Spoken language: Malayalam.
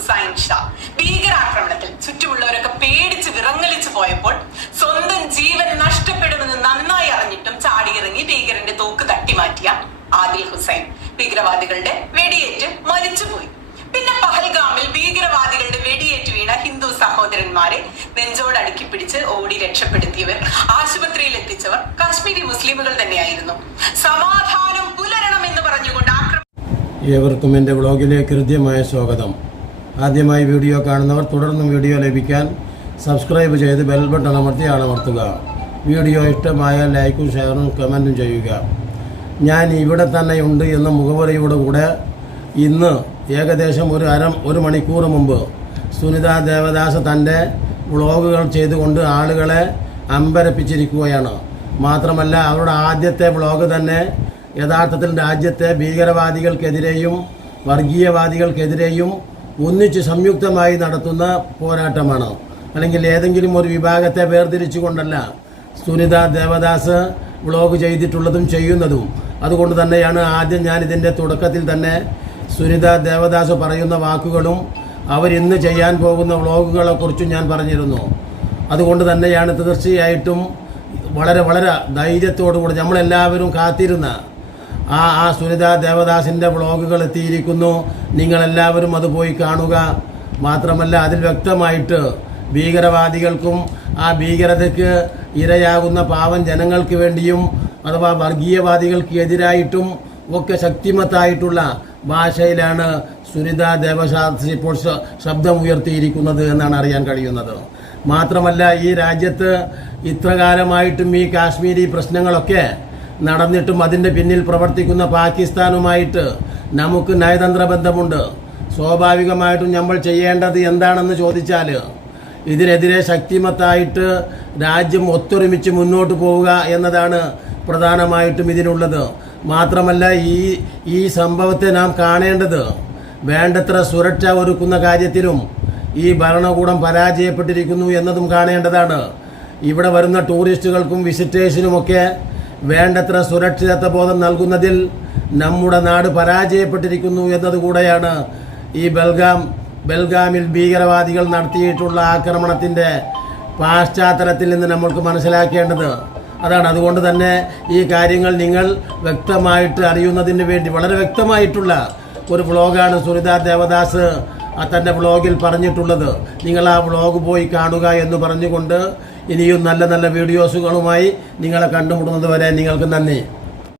ഹുസൈൻ ഷാ ഭീകരാക്രമണത്തിൽ ചുറ്റുമുള്ളവരൊക്കെ പേടിച്ച് വിറങ്ങലിച്ചു പോയപ്പോൾ സ്വന്തം ജീവൻ നഷ്ടപ്പെടുമെന്ന് നന്നായി അറിഞ്ഞിട്ടും ചാടിയിറങ്ങി ഭീകരന്റെ തോക്ക് തട്ടിമാറ്റിയ ആദിൽ ഹുസൈൻ ഭീകരവാദികളുടെ വെടിയേറ്റ് മരിച്ചുപോയി. പിന്നെ പഹൽഗാമിൽ ഭീകരവാദികളുടെ വെടിയേറ്റ് വീണ ഹിന്ദു സഹോദരന്മാരെ നെഞ്ചോടടുക്കി പിടിച്ച് ഓടി രക്ഷപ്പെടുത്തിയവർ, ആശുപത്രിയിൽ എത്തിച്ചവർ കാശ്മീരി മുസ്ലിമുകൾ തന്നെയായിരുന്നു. സമാധാനം പുലരണമെന്ന് പറഞ്ഞുകൊണ്ട് ഏവർക്കും എൻ്റെ വ്ളോഗിലേക്ക് ഹൃദ്യമായ സ്വാഗതം. ആദ്യമായി വീഡിയോ കാണുന്നവർ തുടർന്നും വീഡിയോ ലഭിക്കാൻ സബ്സ്ക്രൈബ് ചെയ്ത് ബെൽ ബട്ടൺ അമർത്തുക. വീഡിയോ ഇഷ്ടമായാൽ ലൈക്കും ഷെയറും കമൻറ്റും ചെയ്യുക. ഞാൻ ഇവിടെ തന്നെയുണ്ട് എന്ന മുഖവരിയുടെ കൂടെ ഇന്ന് ഏകദേശം ഒരു മണിക്കൂർ മുമ്പ് സുനിത ദേവദാസ് തൻ്റെ വ്ളോഗുകൾ ചെയ്തുകൊണ്ട് ആളുകളെ അമ്പരപ്പിച്ചിരിക്കുകയാണ്. മാത്രമല്ല അവരുടെ ആദ്യത്തെ വ്ളോഗ് തന്നെ യഥാർത്ഥത്തിൽ രാജ്യത്തെ ഭീകരവാദികൾക്കെതിരെയും വർഗീയവാദികൾക്കെതിരെയും ഒന്നിച്ച് സംയുക്തമായി നടത്തുന്ന പോരാട്ടമാണ്. അല്ലെങ്കിൽ ഏതെങ്കിലും ഒരു വിഭാഗത്തെ വേർതിരിച്ചുകൊണ്ടല്ല സുനിത ദേവദാസ് വ്ളോഗ് ചെയ്തിട്ടുള്ളതും ചെയ്യുന്നതും. അതുകൊണ്ട് തന്നെയാണ് ആദ്യം ഞാൻ ഇതിൻ്റെ തുടക്കത്തിൽ തന്നെ സുനിത ദേവദാസ് പറയുന്ന വാക്കുകളും അവരിന്ന് ചെയ്യാൻ പോകുന്ന വ്ളോഗുകളെക്കുറിച്ചും ഞാൻ പറഞ്ഞിരുന്നു. അതുകൊണ്ട് തന്നെയാണ് തീർച്ചയായിട്ടും വളരെ വളരെ ധൈര്യത്തോടുകൂടി നമ്മളെല്ലാവരും കാത്തിരുന്ന ആ സുനിത ദേവദാസിൻ്റെ വ്ളോഗുകൾ എത്തിയിരിക്കുന്നു. നിങ്ങളെല്ലാവരും അത് പോയി കാണുക. മാത്രമല്ല അതിൽ വ്യക്തമായിട്ട് ഭീകരവാദികൾക്കും ആ ഭീകരതയ്ക്ക് ഇരയാകുന്ന പാവം ജനങ്ങൾക്ക് വേണ്ടിയും അഥവാ വർഗീയവാദികൾക്ക് എതിരായിട്ടും ഒക്കെ ശക്തിമത്തായിട്ടുള്ള ഭാഷയിലാണ് സുനിത ദേവദാസ് ഇപ്പോൾ ശബ്ദം ഉയർത്തിയിരിക്കുന്നത് എന്നാണ് അറിയാൻ കഴിയുന്നത്. മാത്രമല്ല ഈ രാജ്യത്ത് ഇത്രകാലമായിട്ടും ഈ കാശ്മീരി പ്രശ്നങ്ങളൊക്കെ നടന്നിട്ടും അതിൻ്റെ പിന്നിൽ പ്രവർത്തിക്കുന്ന പാകിസ്ഥാനുമായിട്ട് നമുക്ക് നയതന്ത്ര ബന്ധമുണ്ട്. സ്വാഭാവികമായിട്ടും നമ്മൾ ചെയ്യേണ്ടത് എന്താണെന്ന് ചോദിച്ചാൽ ഇതിനെതിരെ ശക്തിമത്തായിട്ട് രാജ്യം ഒത്തൊരുമിച്ച് മുന്നോട്ട് പോവുക എന്നതാണ് പ്രധാനമായിട്ടും ഇതിനുള്ളത്. മാത്രമല്ല ഈ സംഭവത്തെ നാം കാണേണ്ടത് വേണ്ടത്ര സുരക്ഷ ഒരുക്കുന്ന കാര്യത്തിലും ഈ ഭരണകൂടം പരാജയപ്പെട്ടിരിക്കുന്നു എന്നതും കാണേണ്ടതാണ്. ഇവിടെ വരുന്ന ടൂറിസ്റ്റുകൾക്കും വിസിറ്റേഴ്സിനുമൊക്കെ വേണ്ടത്ര സുരക്ഷിതത്വ ബോധം നൽകുന്നതിൽ നമ്മുടെ നാട് പരാജയപ്പെട്ടിരിക്കുന്നു എന്നതുകൂടെയാണ് ഈ ബൽഗാമിൽ ഭീകരവാദികൾ നടത്തിയിട്ടുള്ള ആക്രമണത്തിൻ്റെ പശ്ചാത്തലത്തിൽ നിന്ന് നമ്മൾക്ക് മനസ്സിലാക്കേണ്ടത് അതാണ്. അതുകൊണ്ട് തന്നെ ഈ കാര്യങ്ങൾ നിങ്ങൾ വ്യക്തമായിട്ട് അറിയുന്നതിന് വേണ്ടി വളരെ വ്യക്തമായിട്ടുള്ള ഒരു വ്ളോഗാണ് സുനിത ദേവദാസ് തൻ്റെ വ്ളോഗിൽ പറഞ്ഞിട്ടുള്ളത്. നിങ്ങൾ ആ വ്ളോഗ് പോയി കാണുക എന്ന് പറഞ്ഞുകൊണ്ട് ഇനിയും നല്ല നല്ല വീഡിയോസുകളുമായി നിങ്ങളെ കണ്ടുമുട്ടുന്നത് വരെ നിങ്ങൾക്ക് നന്ദി.